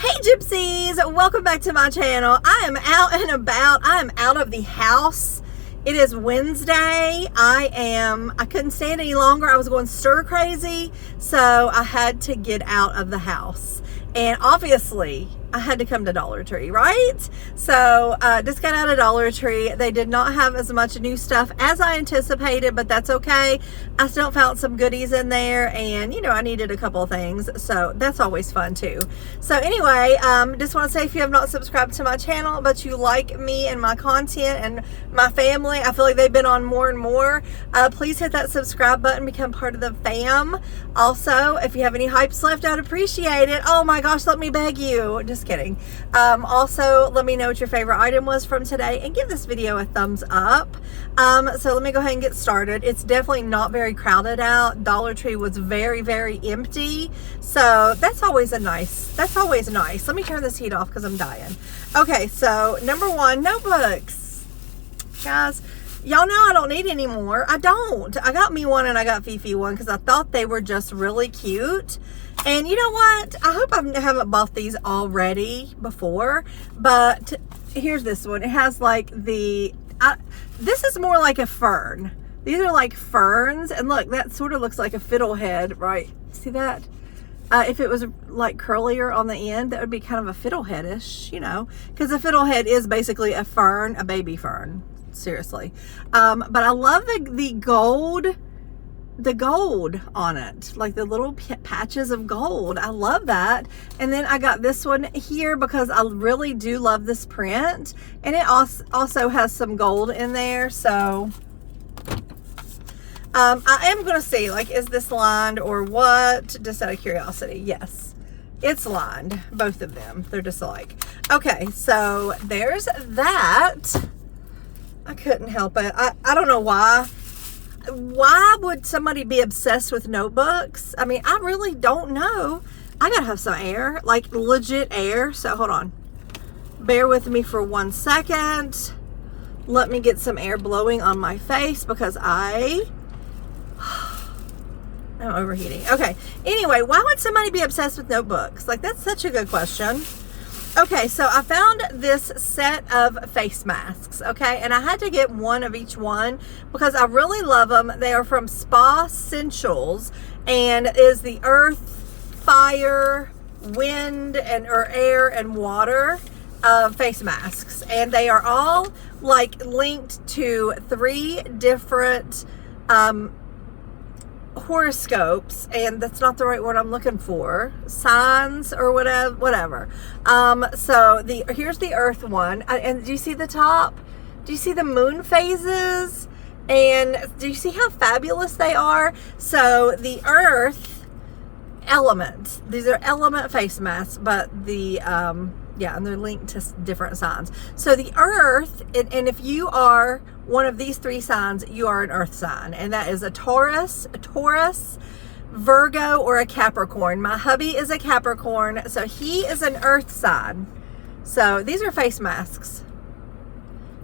Hey gypsies, welcome back to my channel. I am out and about. I am out of the house. It is Wednesday. I couldn't stand any longer. I was going stir crazy, so I had to get out of the house. And obviously, I had to come to Dollar Tree, right? So just got out of Dollar Tree. They did not have as much new stuff as I anticipated, but that's okay. I still found some goodies in there, and you know, I needed a couple of things, so that's always fun too. So anyway, just want to say, if you have not subscribed to my channel, but you like me and my content and my family, I feel like they've been on more and more, please hit that subscribe button, become part of the fam. Also, if you have any hypes left, I'd appreciate it. Oh my gosh, let me beg you. Just kidding. Also, let me know what your favorite item was from today and give this video a thumbs up. So let me go ahead and get started. It's definitely not very crowded out. Dollar Tree was very, very empty. So that's always nice. Let me turn this heat off because I'm dying. Okay, so number one, notebooks. Guys, y'all know I don't need any more. I don't. I got me one and I got Fifi one because I thought they were just really cute. And you know what? I hope I haven't bought these already before, but here's this one. It has like this is more like a fern. These are like ferns, and look, that sort of looks like a fiddlehead, right? See that? If it was like curlier on the end, that would be kind of a fiddleheadish, you know, because a fiddlehead is basically a fern, a baby fern. Seriously. But I love the gold on it, like the little patches of gold. I love that. And then I got this one here because I really do love this print, and it also has some gold in there. So I am gonna see, like, is this lined or what, just out of curiosity. Yes, it's lined, both of them. They're just alike. Okay, so there's that. I couldn't help it. I don't know why. Why would somebody be obsessed with notebooks? I mean, I really don't know. I gotta have some air, like legit air. So hold on. Bear with me for 1 second. Let me get some air blowing on my face because I'm overheating. Okay. Anyway, why would somebody be obsessed with notebooks? Like, that's such a good question. Okay, so I found this set of face masks, okay? And I had to get one of each one because I really love them. They are from Spa Essentials, and is the earth, fire, wind, or air and water face masks. And they are all like linked to 3 different horoscopes, and that's not the right word I'm looking for, signs or whatever. So here's the earth one, and do you see the top? Do you see the moon phases? And do you see how fabulous they are? So the earth element, these are element face masks, but the yeah, and they're linked to different signs. So the earth, and if you are one of these 3 signs, you are an earth sign, and that is a Taurus, Virgo, or a Capricorn. My hubby is a Capricorn, so he is an earth sign. So these are face masks.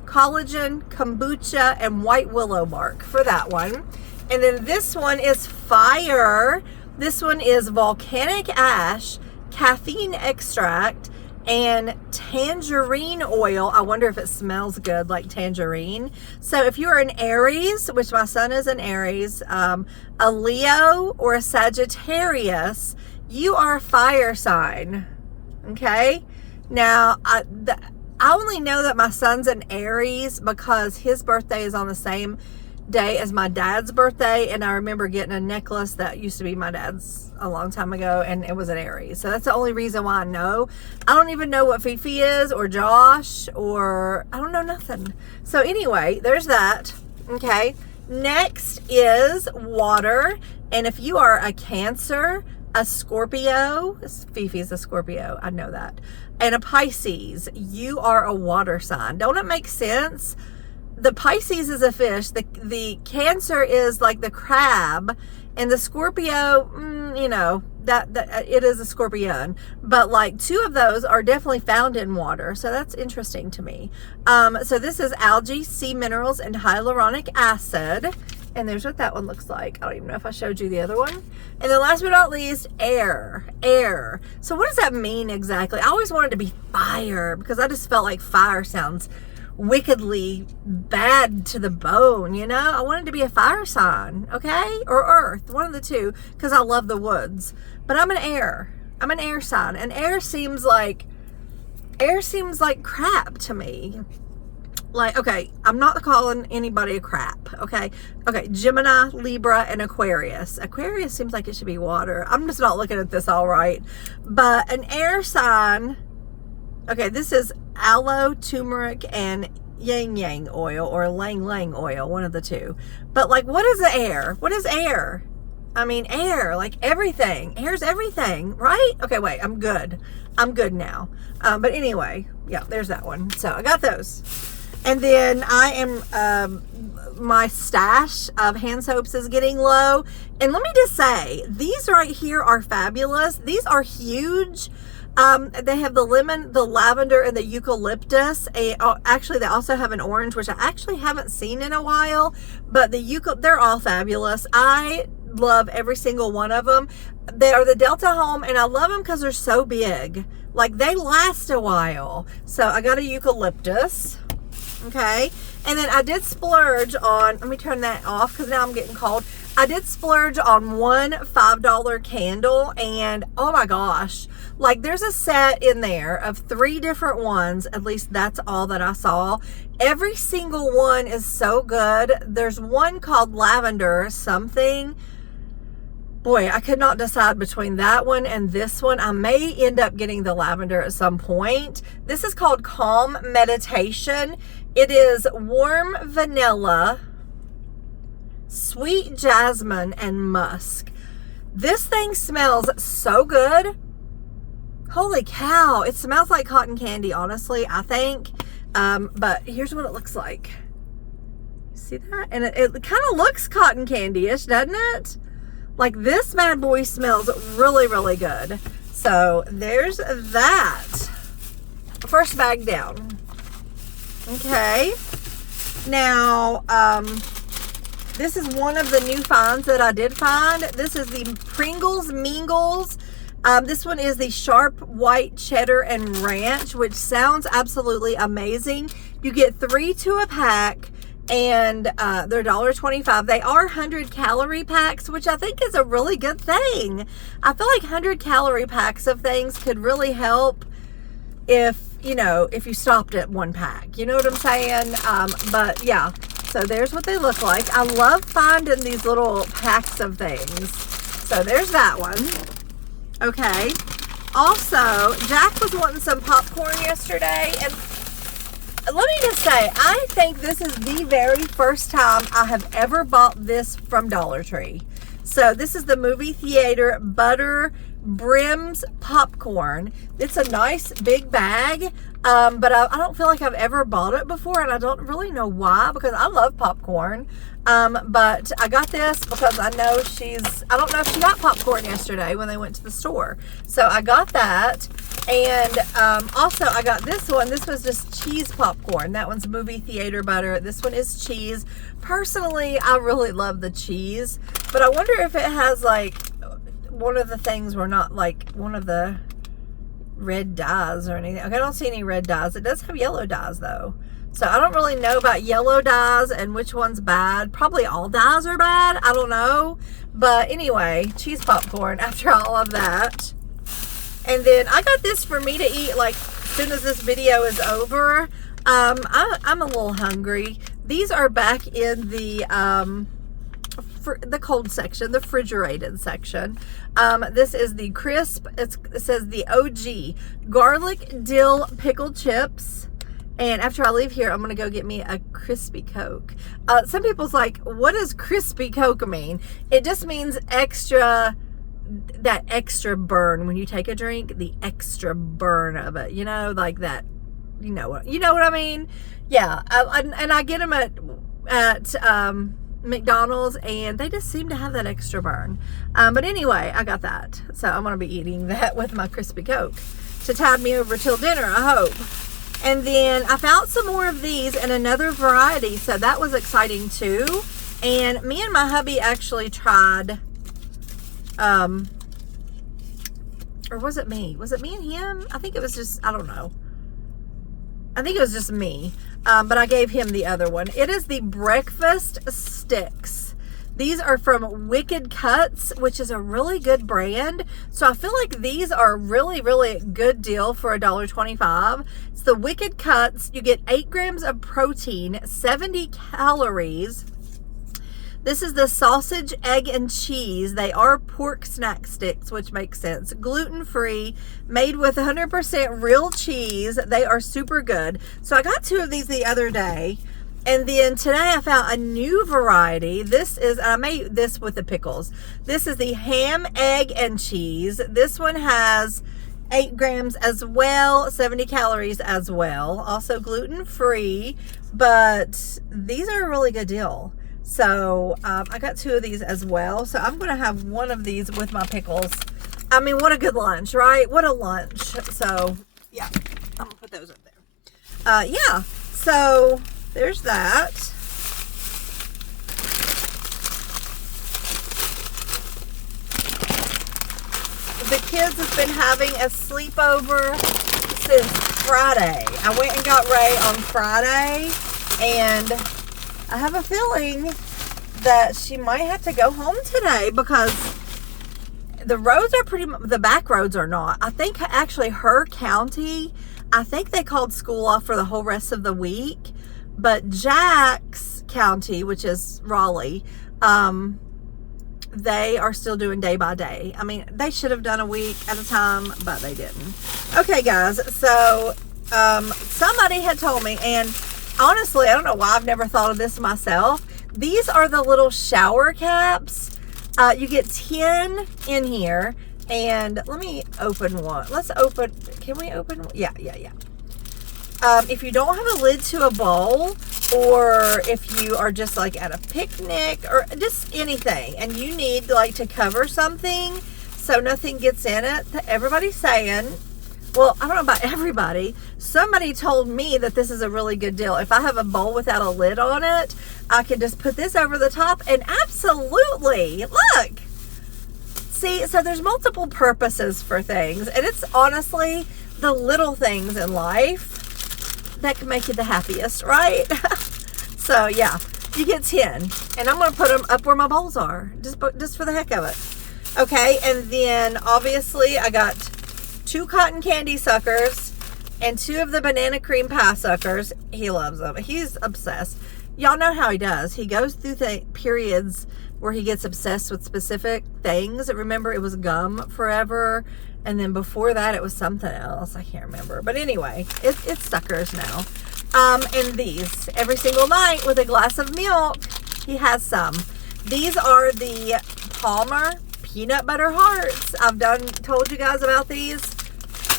Collagen, kombucha, and white willow bark for that one. And then this one is fire. This one is volcanic ash, caffeine extract, and tangerine oil. I wonder if it smells good like tangerine. So if you're an Aries, which my son is an Aries, a Leo, or a Sagittarius, you are a fire sign. Okay? Now, I only know that my son's an Aries because his birthday is on the same day as my dad's birthday, and I remember getting a necklace that used to be my dad's a long time ago, and it was an Aries. So that's the only reason why I know. I don't even know what Fifi is, or Josh, or I don't know nothing. So anyway, there's that. Okay, next is water, and if you are a Cancer, a Scorpio, Fifi's a Scorpio, I know that, and a Pisces, you are a water sign. Don't it make sense? The Pisces is a fish, the Cancer is like the crab, and the Scorpio, you know, that it is a scorpion, but like 2 of those are definitely found in water, so that's interesting to me. So this is algae, sea minerals, and hyaluronic acid, And there's what that one looks like. I don't even know if I showed you the other one. And then last but not least, air. Air. So what does that mean exactly? I always wanted to be fire because I just felt like fire sounds wickedly bad to the bone, you know? I wanted to be a fire sign, okay? Or earth, one of the two, because I love the woods. But I'm an air. I'm an air sign. And air seems like crap to me. Like, okay, I'm not calling anybody a crap, okay? Okay, Gemini, Libra, and Aquarius. Aquarius seems like it should be water. I'm just not looking at this all right. But an air sign, okay, this is aloe, turmeric, and yang yang oil, or lang lang oil, one of the two. But, like, what is the air? What is air? I mean, air, like everything. Air's everything, right? Okay, wait, I'm good. I'm good now. But anyway, yeah, there's that one. So I got those. And then I am, my stash of hand soaps is getting low. And let me just say, these right here are fabulous. These are huge. They have the lemon, the lavender, and the eucalyptus. Actually, they also have an orange, which I actually haven't seen in a while. But they're all fabulous. I love every single one of them. They are the Delta Home, and I love them because they're so big. Like, they last a while. So I got a eucalyptus. Okay, and then I did splurge on, let me turn that off because now I'm getting cold. I did splurge on one $5 candle, and oh my gosh, like there's a set in there of 3 different ones. At least that's all that I saw. Every single one is so good. There's one called lavender something. Boy, I could not decide between that one and this one. I may end up getting the lavender at some point. This is called Calm Meditation. It is warm vanilla, sweet jasmine, and musk. This thing smells so good. Holy cow. It smells like cotton candy, honestly, I think. But here's what it looks like. See that? And it kind of looks cotton candy-ish, doesn't it? Like, this bad boy smells really, really good. So there's that. First bag down. Okay. Now, this is one of the new finds that I did find. This is the Pringles Mingles. This one is the sharp white cheddar and ranch, which sounds absolutely amazing. You get 3 to a pack. And they're $1.25. They are 100-calorie packs, which I think is a really good thing. I feel like 100-calorie packs of things could really help if, you know, if you stopped at 1 pack. You know what I'm saying? But yeah, so there's what they look like. I love finding these little packs of things. So there's that one. Okay. Also, Jack was wanting some popcorn yesterday, and let me just say, I think this is the very first time I have ever bought this from Dollar Tree. So this is the movie theater butter brims popcorn. It's a nice big bag, but I don't feel like I've ever bought it before, and I don't really know why, because I love popcorn. But I got this because I know I don't know if she got popcorn yesterday when they went to the store. So I got that. And also I got this one. This was just cheese popcorn. That one's movie theater butter. This one is cheese. Personally, I really love the cheese. But I wonder if it has like one of the things were not like one of the red dyes or anything. Okay, I don't see any red dyes. It does have yellow dyes though. So I don't really know about yellow dyes and which one's bad. Probably all dyes are bad. I don't know. But anyway, cheese popcorn after all of that. And then I got this for me to eat like as soon as this video is over. I'm a little hungry. These are back in the cold section, the refrigerated section. This is the crisp, it says the OG garlic dill pickled chips. And after I leave here, I'm going to go get me a crispy Coke. Some people's like, what does crispy Coke mean? It just means extra, that extra burn when you take a drink, the extra burn of it, you know, like that, you know what I mean? Yeah. And I get them at McDonald's, and they just seem to have that extra burn. But anyway, I got that. So I'm going to be eating that with my crispy Coke to tide me over till dinner, I hope. And then I found some more of these in another variety, so that was exciting too. And me and my hubby actually tried, or was it me? Was it me and him? I think it was just, I don't know. I think it was just me. But I gave him the other one. It is the breakfast sticks. These are from Wicked Cuts, which is a really good brand. So I feel like these are a really, really good deal for $1.25. It's the Wicked Cuts. You get 8 grams of protein, 70 calories. This is the sausage, egg, and cheese. They are pork snack sticks, which makes sense. Gluten-free, made with 100% real cheese. They are super good. So I got 2 of these the other day. And then today I found a new variety. This is, I made this with the pickles. This is the ham, egg, and cheese. This one has 8 grams as well, 70 calories as well. Also gluten-free, but these are a really good deal. So I got 2 of these as well. So I'm gonna have one of these with my pickles. I mean, what a good lunch, right? What a lunch. So yeah, I'm gonna put those up there. Yeah, so there's that. The kids have been having a sleepover since Friday. I went and got Ray on Friday, and I have a feeling that she might have to go home today because the roads are the back roads are not. I think actually her county, I think they called school off for the whole rest of the week. But Jack's county, which is Raleigh, they are still doing day by day. I mean, they should have done a week at a time, but they didn't. Okay, guys, so somebody had told me, and honestly, I don't know why I've never thought of this myself. These are the little shower caps. You get 10 in here, and let me open one. Let's open, can we open? Yeah. If you don't have a lid to a bowl, or if you are just like at a picnic or just anything and you need like to cover something so nothing gets in it, everybody's saying, well, I don't know about everybody, somebody told me that this is a really good deal. If I have a bowl without a lid on it, I can just put this over the top, and absolutely, look, see, so there's multiple purposes for things, and it's honestly the little things in life that can make you the happiest, right? So yeah, you get 10, and I'm gonna put them up where my bowls are, just for the heck of it. Okay, and then obviously I got 2 cotton candy suckers and 2 of the banana cream pie suckers. He loves them. He's obsessed. Y'all know how he does. He goes through periods where he gets obsessed with specific things. Remember, it was gum forever. And then before that, it was something else. I can't remember. But anyway, it's suckers now. And these, every single night with a glass of milk, he has some. These are the Palmer peanut butter hearts. I've told you guys about these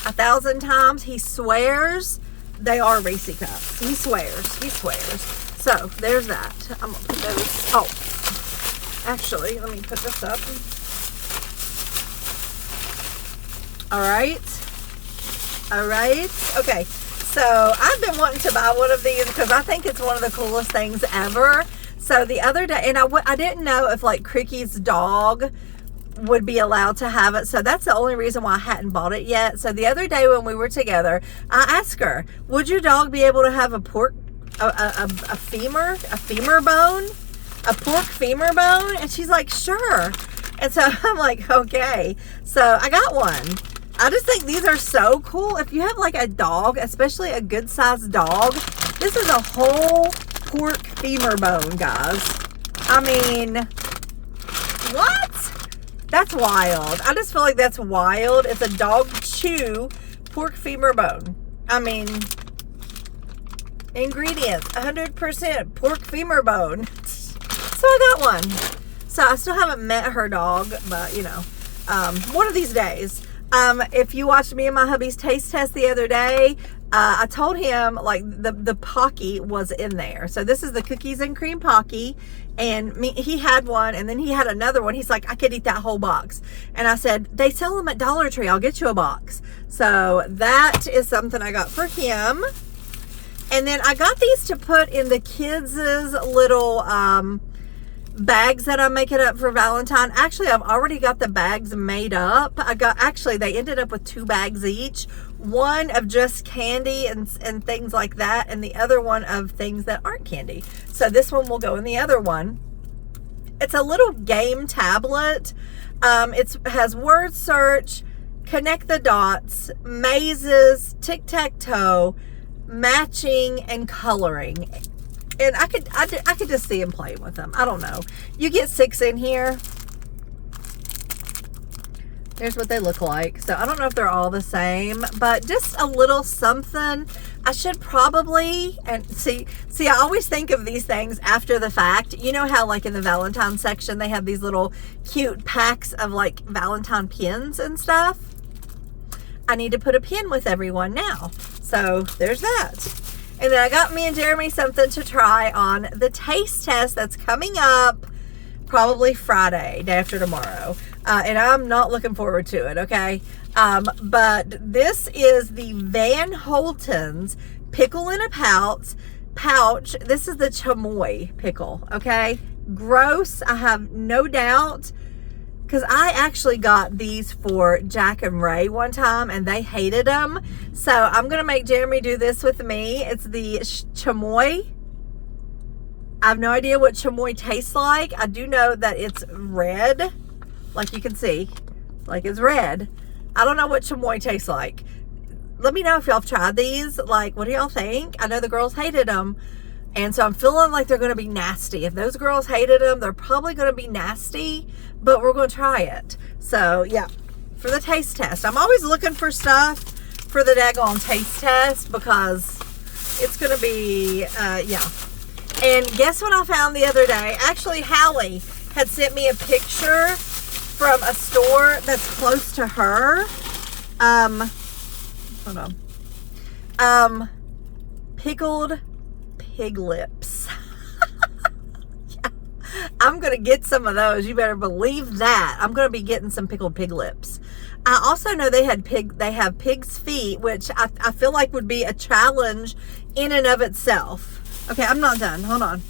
1,000 times. He swears they are Reese cups. He swears. So there's that. I'm gonna put those. Oh, actually, let me put this up. All right. Okay. So I've been wanting to buy one of these because I think it's one of the coolest things ever. So the other day, and I didn't know if like Cricky's dog would be allowed to have it. So that's the only reason why I hadn't bought it yet. So the other day when we were together, I asked her, would your dog be able to have a pork femur bone? A pork femur bone? And she's like, sure. And so I'm like, okay. So I got one. I just think these are so cool. If you have like a dog, especially a good sized dog, this is a whole pork femur bone, guys. I mean, what? That's wild. I just feel like that's wild. It's a dog chew pork femur bone. I mean, ingredients, 100% pork femur bone. So I got one. So I still haven't met her dog, but you know, one of these days. If you watched me and my hubby's taste test the other day, I told him like the Pocky was in there. So this is the cookies and cream Pocky, and he had one, and then he had another one. He's like, I could eat that whole box. And I said, they sell them at Dollar Tree. I'll get you a box. So that is something I got for him. And then I got these to put in the kids' little bags that I'm making up for Valentine. Actually, I've already got the bags made up. They ended up with 2 bags each. One of just candy and things like that, and the other one of things that aren't candy. So this one will go in the other one. It's a little game tablet. It has word search, connect the dots, mazes, tic-tac-toe, matching, and coloring. And I could just see him playing with them. I don't know. You get 6 in here. Here's what they look like. So I don't know if they're all the same, but just a little something. I should probably, and see, I always think of these things after the fact. You know how like in the Valentine section, they have these little cute packs of like Valentine pins and stuff. I need to put a pin with everyone now. So there's that. And then I got me and Jeremy something to try on the taste test that's coming up probably Friday, day after tomorrow. And I'm not looking forward to it, okay? But this is the Van Holten's pickle in a pouch. This is the chamoy pickle, okay? Gross, I have no doubt, because I actually got these for Jack and Ray one time, and they hated them. So I'm going to make Jeremy do this with me. It's the chamoy. I have no idea what chamoy tastes like. I do know that it's red, like you can see, like it's red. I don't know what chamoy tastes like. Let me know if y'all have tried these. Like, what do y'all think? I know the girls hated them, and so I'm feeling like they're going to be nasty. If those girls hated them, they're probably going to be nasty, but we're going to try it. So, yeah, for the taste test. I'm always looking for stuff for the daggone taste test because it's going to be, yeah. And guess what I found the other day? Actually, Hallie had sent me a picture from a store that's close to her. Hold on. Pickled pig lips. Yeah. I'm going to get some of those. You better believe that. I'm going to be getting some pickled pig lips. I also know they have pig's feet, which I feel like would be a challenge in and of itself. Okay, I'm not done. Hold on.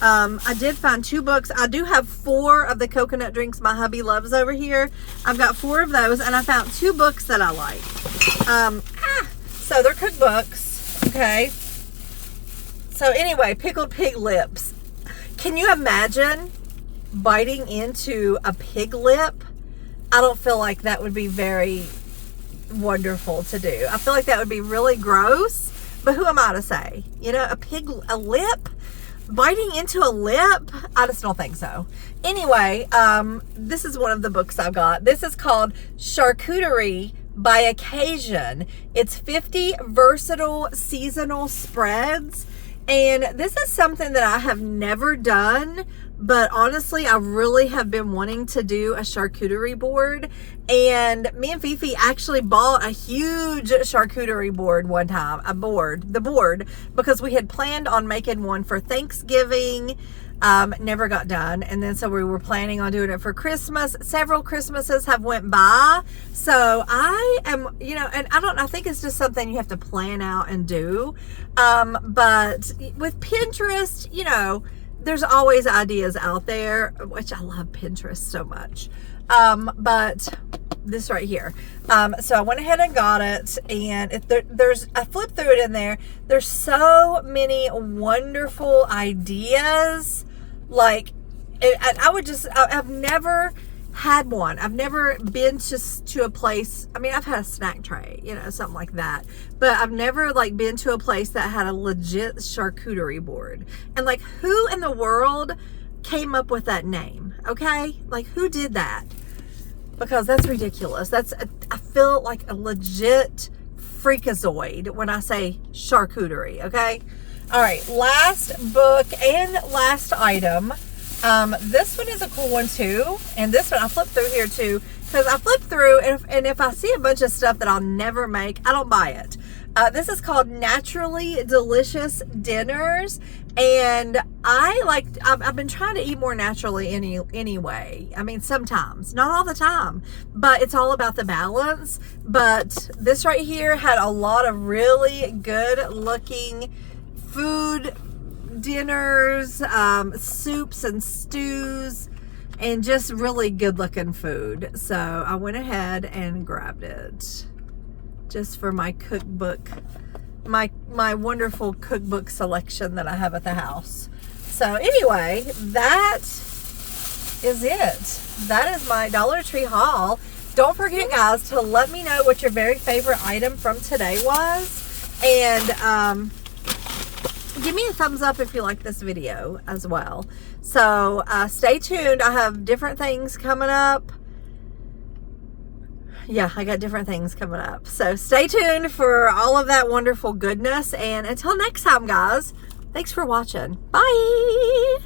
I did find 2 books. I do have 4 of the coconut drinks my hubby loves over here. I've got 4 of those, and I found 2 books that I like. So they're cookbooks. Okay. So anyway, pickled pig lips. Can you imagine biting into a pig lip? I don't feel like that would be very wonderful to do. I feel like that would be really gross, but who am I to say? You know, a lip? Biting into a lip? I just don't think so. Anyway, this is one of the books I got. This is called Charcuterie by Occasion. It's 50 versatile seasonal spreads. And this is something that I have never done, but honestly, I really have been wanting to do a charcuterie board. And me and Fifi actually bought a huge charcuterie board one time, the board, because we had planned on making one for Thanksgiving. Never got done. And then so we were planning on doing it for Christmas. Several Christmases have went by. So I am, you know, and I think it's just something you have to plan out and do. But with Pinterest, you know, there's always ideas out there, which I love Pinterest so much. But this right here. So I went ahead and got it, and I flipped through it in there. There's so many wonderful ideas. Like, I've never had one. I've never been to a place. I mean, I've had a snack tray, you know, something like that. But I've never like been to a place that had a legit charcuterie board. And like, who in the world came up with that name? Okay, like who did that? Because that's ridiculous. I feel like a legit freakazoid when I say charcuterie. Okay. All right. Last book and last item. This one is a cool one too. And this one I flipped through here too, because I flip through and if I see a bunch of stuff that I'll never make, I don't buy it. This is called Naturally Delicious Dinners. And I've been trying to eat more naturally anyway. I mean, sometimes, not all the time, but it's all about the balance. But this right here had a lot of really good looking food dinners, soups and stews, and just really good looking food. So I went ahead and grabbed it just for my cookbook, my wonderful cookbook selection that I have at the house. So anyway, that is it. That is my Dollar Tree haul. Don't forget, guys, to let me know what your very favorite item from today was, and give me a thumbs up if you like this video as well. So stay tuned. I have different things coming up. Yeah, I got different things coming up. So stay tuned for all of that wonderful goodness. And until next time, guys, thanks for watching. Bye.